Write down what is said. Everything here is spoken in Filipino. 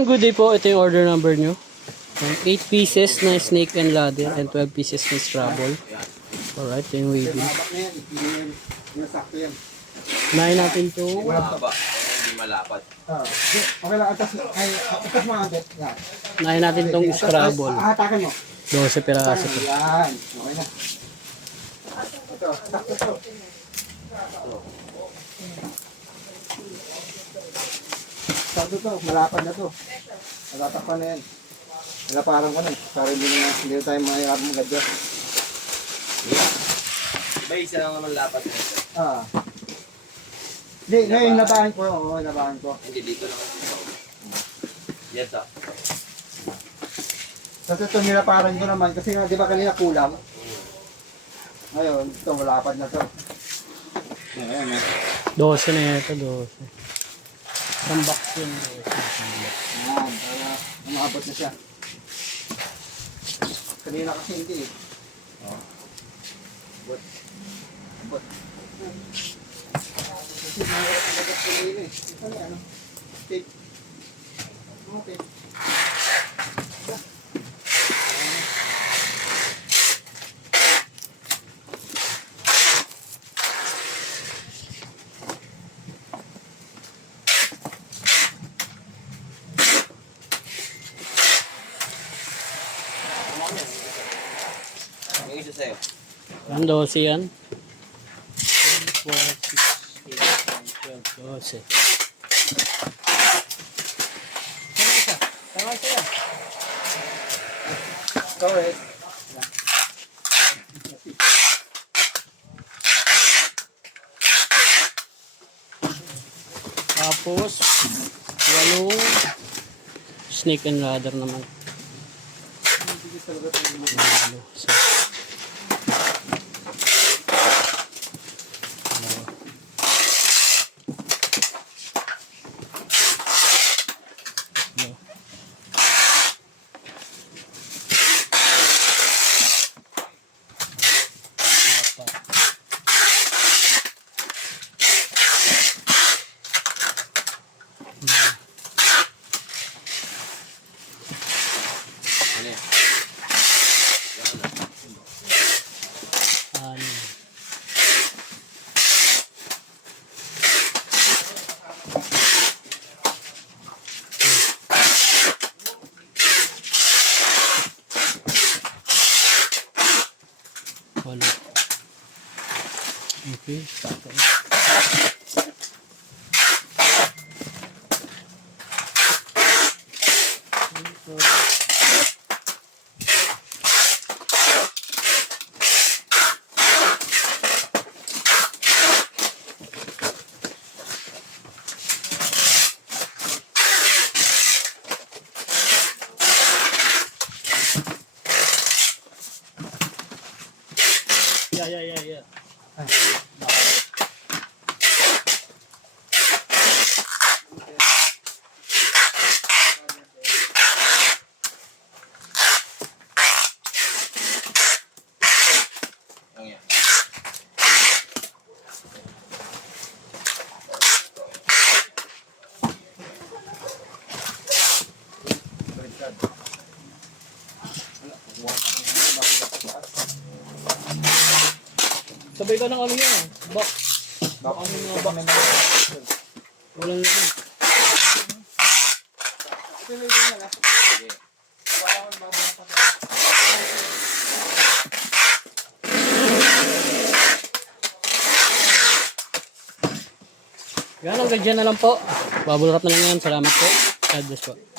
Good day po, ito yung order number nyo. 8 pieces na snake and ladder and 12 pieces na scrabble. Alright, ito yung waving. Unahin natin ito. Hindi malapad. Okay lang, atas mo ang bet. Unahin natin itong scrabble. Hatakan mo. 12 piraso po. Yan, okay na. Ito, sakto ito. Sakto ito, malapad na ito. Natatakpan na yan. Nalaparang ka na. Para hindi na tayo mayayabang mga gadya. Iba isa lang naman lapad na ito. Hindi, ngayon nabahan ko. Oo, nabahan ko. Hindi, dito lang ito. Yan sa. Tapos ito, nilaparan ko naman. Kasi di ba kanina kulang? Ngayon, ito, malapad na ito. Ayan, 12 na ito, 12. Isang box yun. Ayan, para umabot na siya. Kanina kasi hindi eh. Abot. Abot. Kasi mahirap umabot kanina eh. Ito na ano? Tape. Ano tape? Yung isa sa'yo. Ang 12 yan. 4, 6, 8, 9, 12, 12. Tama siya. Correct. Tapos, 8 snake and ladder naman. So, Ano yan? walo. Okay, stop. Yeah. Ang yan. Sabay ka ng ano yan. Box. Baka may mga baka na. Walang laman. Ito yung ibig na. Sige. Yan, hanggang dyan na lang po. Bubble wrap na lang yan. Salamat po. God bless po.